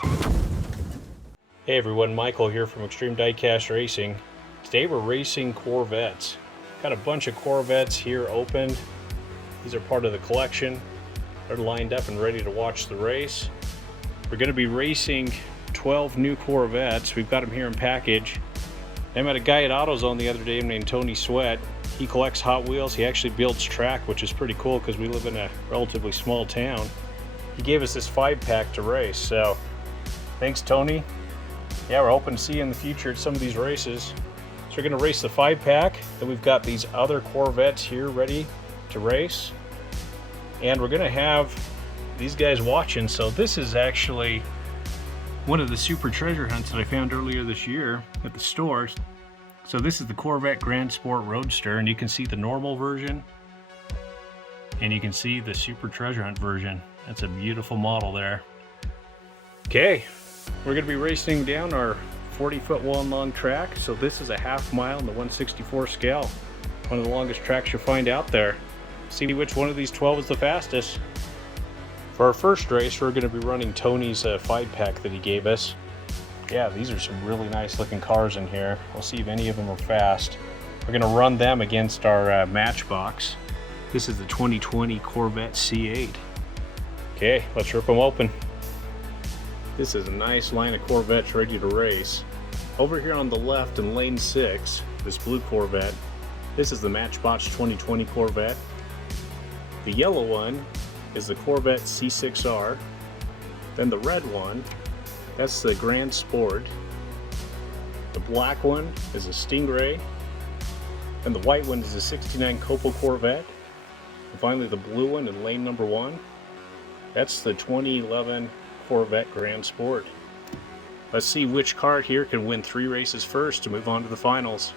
Hey everyone, Michael here from Extreme Diecast Racing. Today we're racing Corvettes. Got a bunch of Corvettes here opened. These are part of the collection. They're lined up and ready to watch the race. We're going to be racing 12 new Corvettes. We've got them here in package. I met a guy at AutoZone the other day named Tony Sweat. He collects Hot Wheels. He actually builds track, which is pretty cool because we live in a relatively small town. He gave us this 5-pack to race, so thanks Tony. Yeah, we're hoping to see you in the future at some of these races. So we're going to race the 5-pack. Then we've got these other Corvettes here ready to race. And we're going to have these guys watching. So this is actually one of the super treasure hunts that I found earlier this year at the stores. So this is the Corvette Grand Sport Roadster, and you can see the normal version. And you can see the super treasure hunt version. That's a beautiful model there. Okay. We're going to be racing down our 40-foot long track. So this is a half mile in the 1/64 scale. One of the longest tracks you'll find out there. See which one of these 12 is the fastest. For our first race, we're going to be running Tony's 5-pack that he gave us. Yeah, these are some really nice looking cars in here. We'll see if any of them are fast. We're going to run them against our Matchbox. This is the 2020 Corvette C8. Okay, let's rip them open. This is a nice line of Corvettes ready to race. Over here on the left in lane 6, this blue Corvette, this is the Matchbox 2020 Corvette. The yellow one is the Corvette C6R. Then the red one, that's the Grand Sport. The black one is a Stingray. And the white one is the 69 Copo Corvette. And finally the blue one in lane number 1, that's the 2011 Corvette Grand Sport. Let's see which car here can win 3 races first to move on to the finals.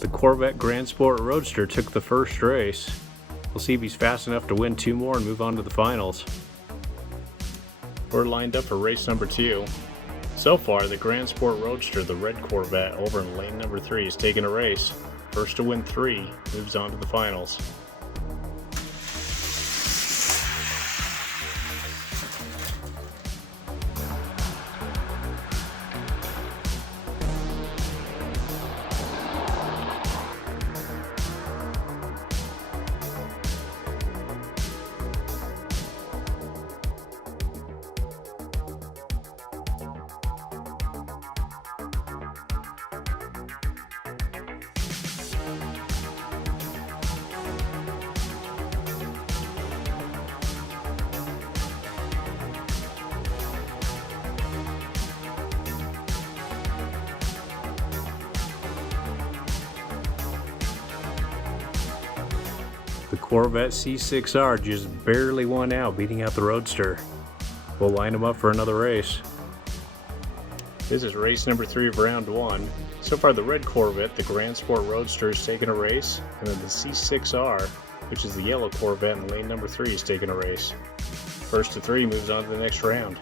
The Corvette Grand Sport Roadster took the first race. We'll see if he's fast enough to win 2 more and move on to the finals. We're lined up for race number 2. So far, the Grand Sport Roadster, the red Corvette, over in lane number 3, is taking a race. First to win 3 moves on to the finals. The Corvette C6R just barely won out, beating out the Roadster. We'll line them up for another race. This is race number 3 of round 1. So far the red Corvette, the Grand Sport Roadster, is taking a race, and then the C6R, which is the yellow Corvette in lane number 3, is taking a race. First to 3 moves on to the next round.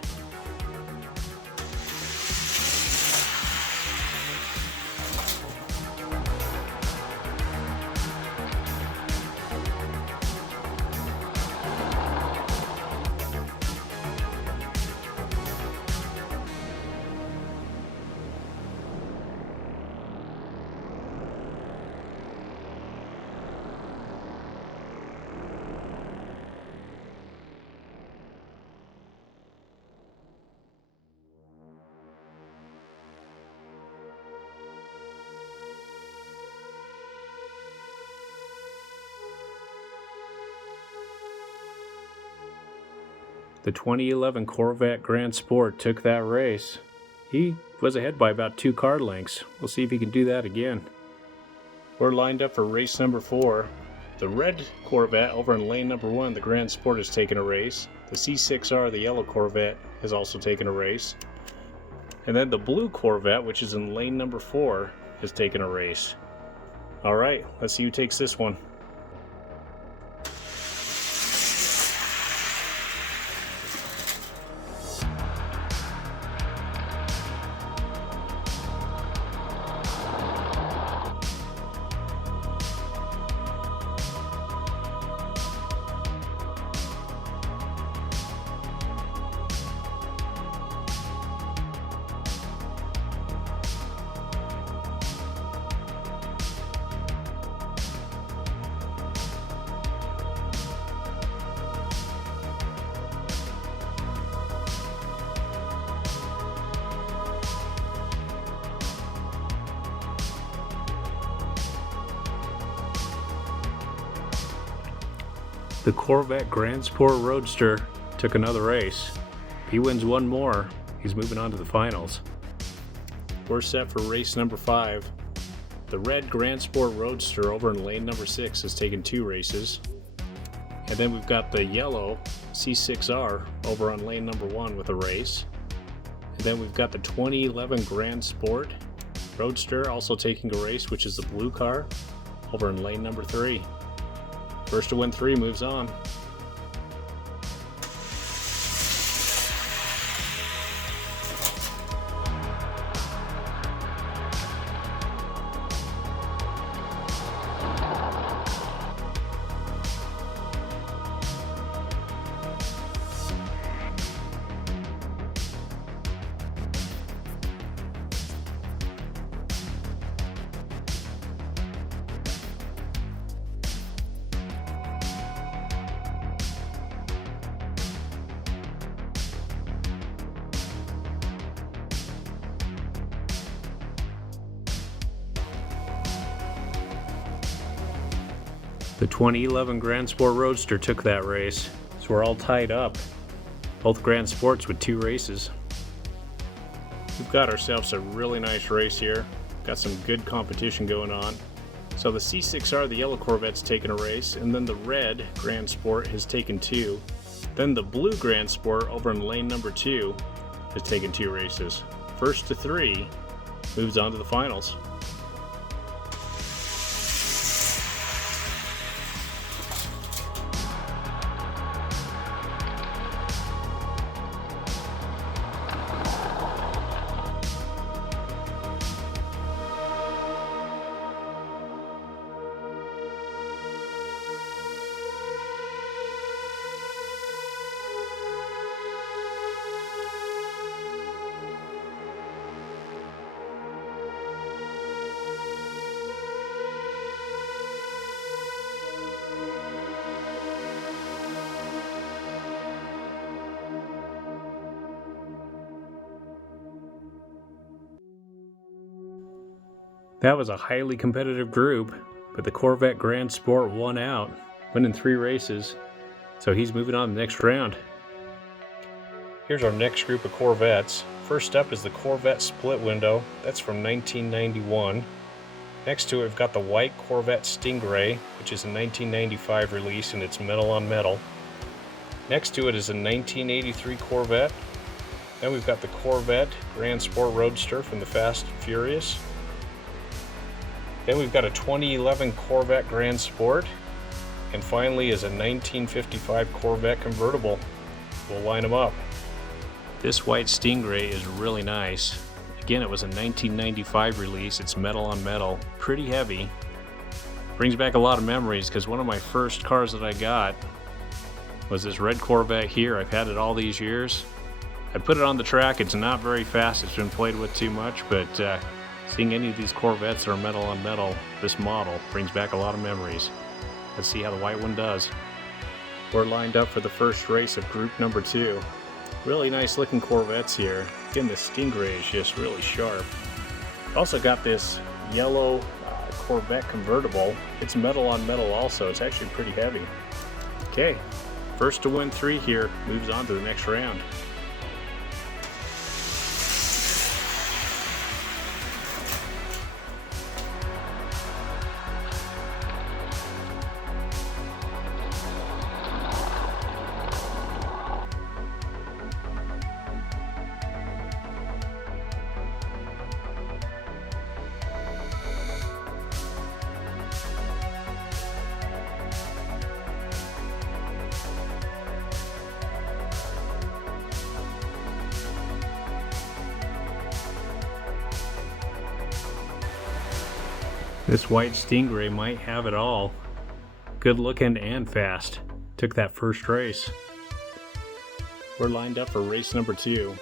The 2011 Corvette Grand Sport took that race. He was ahead by about 2 car lengths. We'll see if he can do that again. We're lined up for race number 4. The red Corvette over in lane number 1, the Grand Sport, has taken a race. The C6R, the yellow Corvette, has also taken a race. And then the blue Corvette, which is in lane number 4, has taken a race. Alright, let's see who takes this one. The Corvette Grand Sport Roadster took another race. If he wins one more, he's moving on to the finals. We're set for race number 5. The red Grand Sport Roadster over in lane number 6 has taken 2 races. And then we've got the yellow C6R over on lane number 1 with a race. And then we've got the 2011 Grand Sport Roadster also taking a race, which is the blue car, over in lane number 3. First to win 3 moves on. The 2011 Grand Sport Roadster took that race, so we're all tied up. Both Grand Sports with 2 races. We've got ourselves a really nice race here. Got some good competition going on. So the C6R, the yellow Corvette's taken a race, and then the red Grand Sport has taken 2. Then the blue Grand Sport over in lane number 2 has taken 2 races. First to 3 moves on to the finals. That was a highly competitive group, but the Corvette Grand Sport won out, winning 3 races, so he's moving on to the next round. Here's our next group of Corvettes. First up is the Corvette Split Window. That's from 1991. Next to it, we've got the white Corvette Stingray, which is a 1995 release, and it's metal on metal. Next to it is a 1983 Corvette. Then we've got the Corvette Grand Sport Roadster from the Fast and Furious. Then we've got a 2011 Corvette Grand Sport. And finally is a 1955 Corvette convertible. We'll line them up. This white Stingray is really nice. Again, it was a 1995 release. It's metal on metal, pretty heavy. Brings back a lot of memories because one of my first cars that I got was this red Corvette here. I've had it all these years. I put it on the track. It's not very fast. It's been played with too much, but seeing any of these Corvettes that are metal on metal, this model, brings back a lot of memories. Let's see how the white one does. We're lined up for the first race of group number 2. Really nice looking Corvettes here. Again, the Stingray is just really sharp. Also got this yellow Corvette convertible. It's metal on metal also. It's actually pretty heavy. Okay, First to win 3 here moves on to the next round. This white Stingray might have it all. Good looking and fast. Took that first race. We're lined up for race number 2.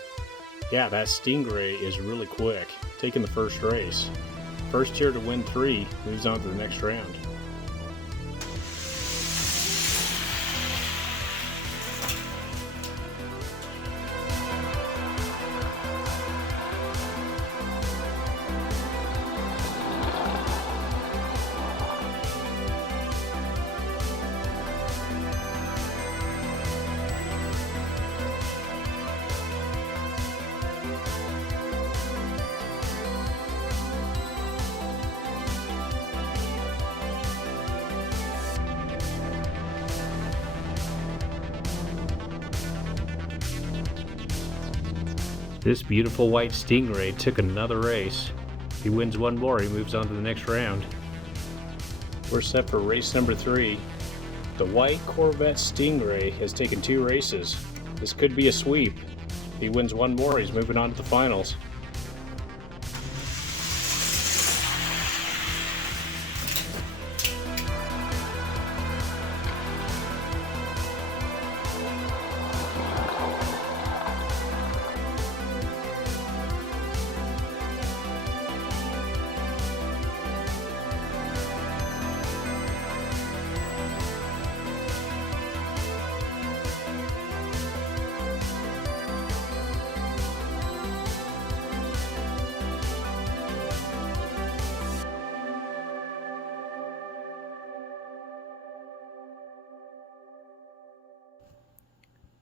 Yeah, that Stingray is really quick, taking the first race. First here to win 3 moves on to the next round. This beautiful white Stingray took another race. He wins 1 more, he moves on to the next round. We're set for race number 3. The white Corvette Stingray has taken 2 races. This could be a sweep. If he wins 1 more, he's moving on to the finals.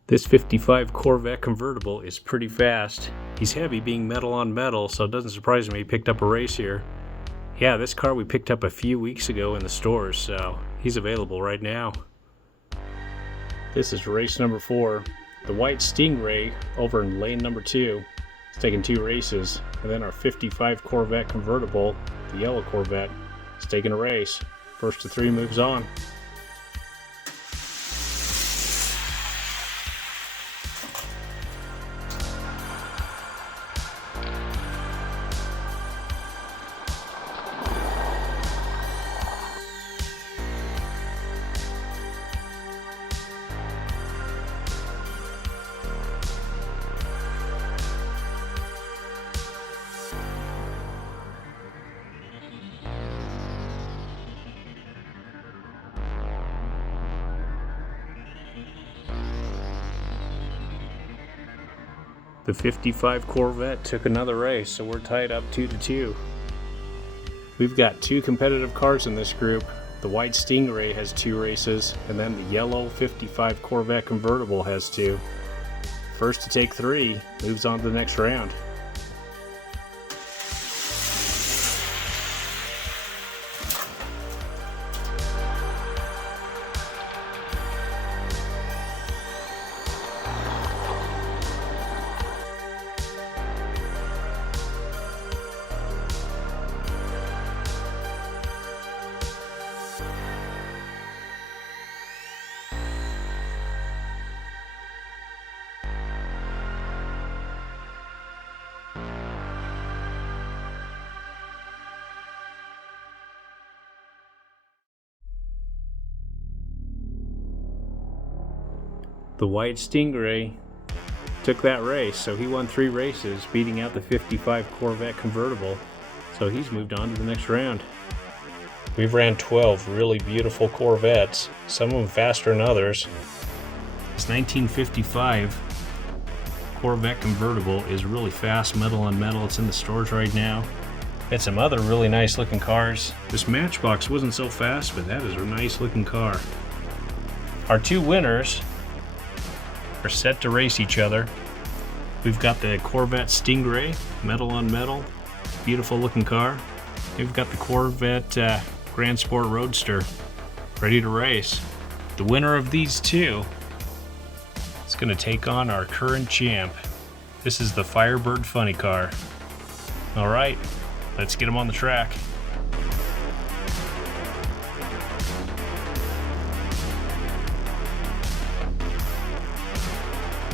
This 55 Corvette convertible is pretty fast. He's heavy being metal on metal, so it doesn't surprise me he picked up a race here. Yeah, this car we picked up a few weeks ago in the stores, so he's available right now. This is race number 4. The white Stingray over in lane number 2. It's taken 2 races. And then our 55 Corvette convertible, the yellow Corvette, is taking a race. First to 3 moves on. The 55 Corvette took another race, so we're tied up 2-2. We've got 2 competitive cars in this group. The white Stingray has 2 races, and then the yellow 55 Corvette convertible has 2. First to take 3 moves on to the next round. The white Stingray took that race, so he won 3 races, beating out the 55 Corvette convertible, so he's moved on to the next round. We've ran 12 really beautiful Corvettes, some of them faster than others. This 1955 Corvette convertible is really fast, metal on metal. It's in the stores right now. Got some other really nice looking cars. This Matchbox wasn't so fast, but that is a nice looking car. Our 2 winners are set to race each other. We've got the Corvette Stingray, metal on metal, beautiful looking car. We've got the Corvette Grand Sport Roadster, ready to race. The winner of these two is going to take on our current champ. This is the Firebird Funny Car. All right, let's get him on the track.